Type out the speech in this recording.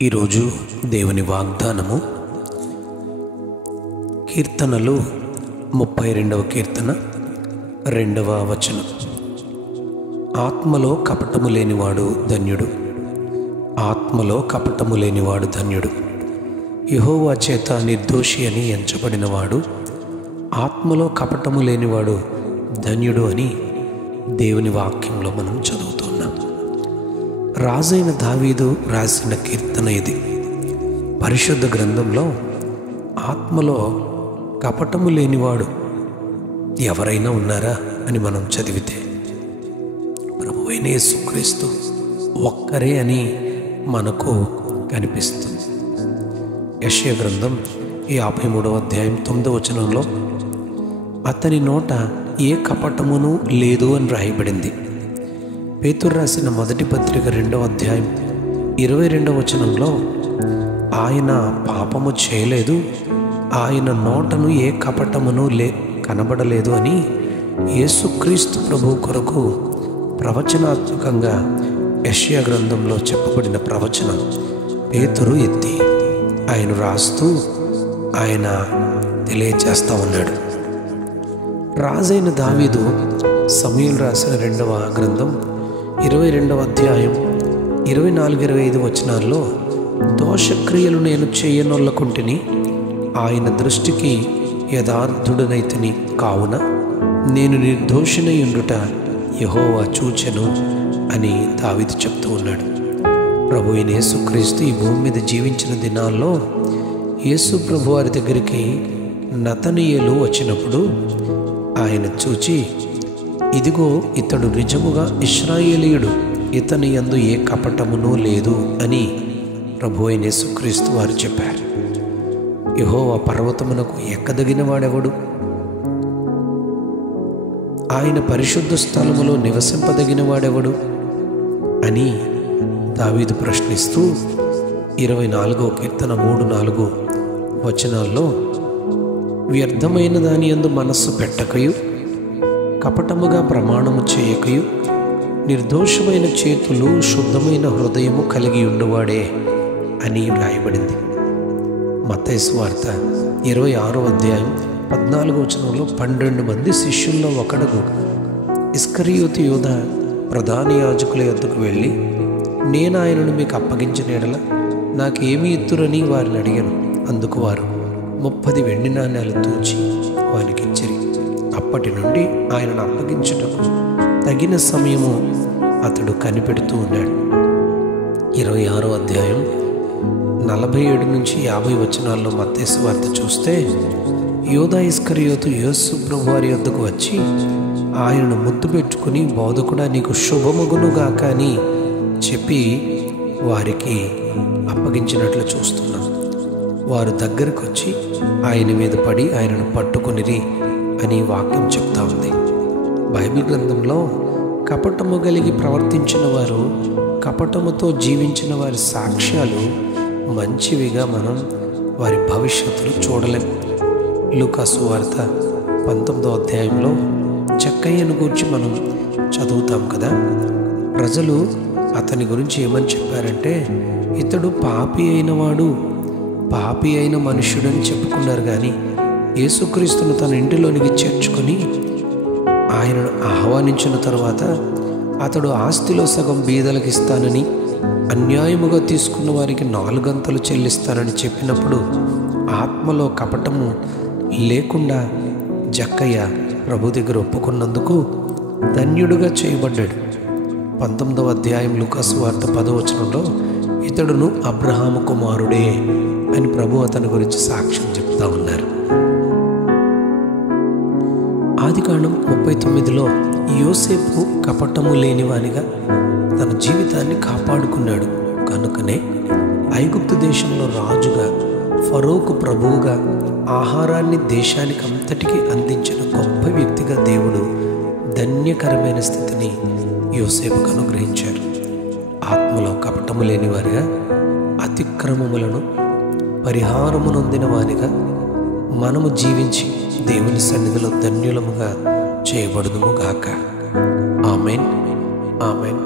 ఈరోజు దేవుని వాగ్దానము కీర్తనలు 32వ కీర్తన 2వ వచనం. ఆత్మలో కపటము లేనివాడు ధన్యుడు, ఆత్మలో కపటము లేనివాడు ధన్యుడు. యెహోవా చేత నిర్దోషి అని ఎంచబడినవాడు, ఆత్మలో కపటము లేనివాడు ధన్యుడు అని దేవుని వాక్యంలో మనం చదువుతున్నాం. రాజైన దావీదు రాసిన కీర్తన ఇది. పరిశుద్ధ గ్రంథంలో ఆత్మలో కపటము లేనివాడు ఎవరైనా ఉన్నారా అని మనం చదివితే ప్రభువైన యేసుక్రీస్తు ఒక్కరే అని మనకు కనిపిస్తుంది. యెషయా గ్రంథం 53వ అధ్యాయం 9వ వచనంలో అతని నోట ఏ కపటమును లేదు అని రాయబడింది. పేతురు రాసిన మొదటి పత్రిక 2వ అధ్యాయం 22వ వచనంలో ఆయన పాపము చేయలేదు, ఆయన నోటను ఏ కపటమును కనబడలేదు అని యేసుక్రీస్తు ప్రభు కొరకు ప్రవచనాత్మకంగా యెషయా గ్రంథంలో చెప్పబడిన ప్రవచనం పేతురు ఎత్తి ఆయన రాస్తూ ఆయన తెలియజేస్తూ ఉన్నాడు. రాజైన దావీదు సమూయేలు రాసిన 2వ గ్రంథం 22వ అధ్యాయం 24-25 వచనాల్లో దోషక్రియలు నేను చేయనొల్లకుంటిని, ఆయన దృష్టికి యథార్థుడనైతిని, కావున నేను నిర్దోషినై ఉండుట యెహోవా చూచెను అని దావీదు చెప్తూ ఉన్నాడు. ప్రభువైన యేసుక్రీస్తు ఈ భూమి మీద జీవించిన దినాల్లో యేసు ప్రభు వారి దగ్గరికి నతనీయులు వచ్చినప్పుడు ఆయన చూచి, ఇదిగో ఇతడు నిజముగా ఇశ్రాయేలీయుడు, ఇతని యందు ఏ కపటమునూ లేదు అని ప్రభువైన యేసుక్రీస్తు వారు చెప్పారు. యెహోవా పర్వతమునకు ఎక్కదగిన వాడెవడు? ఆయన పరిశుద్ధ స్థలములో నివసింపదగిన వాడెవడు అని దావీదు ప్రశ్నిస్తూ 24వ కీర్తన 3-4 వచనాల్లో వ్యర్థమైన దాని యందు మనస్సు పెట్టకయు, కపటముగా ప్రమాణము చేయకయు, నిర్దోషమైన చేతులు శుద్ధమైన హృదయము కలిగి ఉండువాడే అని వ్రాయబడింది. మత్తయి సువార్త 26వ అధ్యాయం 14వ వచనంలో 12 మంది శిష్యుల్లో ఒకడుగు ఇస్కరియోతు యూదా ప్రధాన యాజకుల యొద్దకు వెళ్ళి, నేను ఆయనను మీకు అప్పగించిన ఎడల నాకేమి ఇత్తురని వారిని అడిగాను. అందుకు వారు 30 వెండి నాణ్యాలు తూచి వారికి ఇచ్చిరి. అప్పటి నుండి ఆయనను అప్పగించుటకు తగిన సమయము అతడు కనిపెడుతూ ఉన్నాడు. 26వ అధ్యాయం 47-50 వచనాల్లో మత్తయి సువార్త చూస్తే యూదా ఇస్కరియోతు యేసు ప్రభు వారి యొద్దకు వచ్చి ఆయనను ముద్దు పెట్టుకుని, బోధకుడా నీకు శుభమగునుగాక అని చెప్పి వారికి అప్పగించినట్లు చూస్తున్నాం. వారు దగ్గరకు వచ్చి ఆయన మీద పడి ఆయనను పట్టుకొనిరి అని వాక్యం చెప్తా ఉంది. బైబిల్ గ్రంథంలో కపటము కలిగి ప్రవర్తించిన వారు, కపటముతో జీవించిన వారి సాక్ష్యాలు మంచివిగా మనం వారి భవిష్యత్తులో చూడలేం. లూకా సువార్త 19వ అధ్యాయంలో జక్కయ్యను గురించి మనం చదువుతాం కదా. ప్రజలు అతని గురించి ఏమని చెప్పారంటే, ఇతడు పాపి అయినవాడు, పాపి అయిన మనుష్యుడని చెప్పుకున్నారు. కానీ యేసుక్రీస్తును తన ఇంటిలోనికి చేర్చుకొని ఆయనను ఆహ్వానించిన తరువాత అతడు ఆస్తిలో సగం బీదలకు ఇస్తానని, అన్యాయముగా తీసుకున్న వారికి 4 అంతలు చెల్లిస్తానని చెప్పినప్పుడు ఆత్మలో కపటము లేకుండా జక్కయ్య ప్రభు దగ్గర ఒప్పుకున్నందుకు ధన్యుడుగా చేయబడ్డాడు. 19వ అధ్యాయం లూకా సువార్త 10వ వచనంలో ఇతడును అబ్రహాము కుమారుడే అని ప్రభు అతని గురించి సాక్ష్యం చెప్తా ఉన్నారు. ఆదికాండం 39లో యోసేపు కపటము లేనివానిగా తన జీవితాన్ని కాపాడుకున్నాడు. కనుకనే ఐగుప్తు దేశంలో రాజుగా, ఫరోకు ప్రభువుగా ఆహారాన్ని దేశానికి అంతటికీ అందించిన గొప్ప వ్యక్తిగా దేవుడు ధన్యకరమైన స్థితిని యోసేపుకు అనుగ్రహించారు. ఆత్మలో కపటము లేనివారిగా, అతిక్రమములను పరిహారము నొందిన వానిగా మనము జీవించి దేవుని సన్నిధిలో ధన్యులముగా చేయబడుదుము గాక. Amen, amen.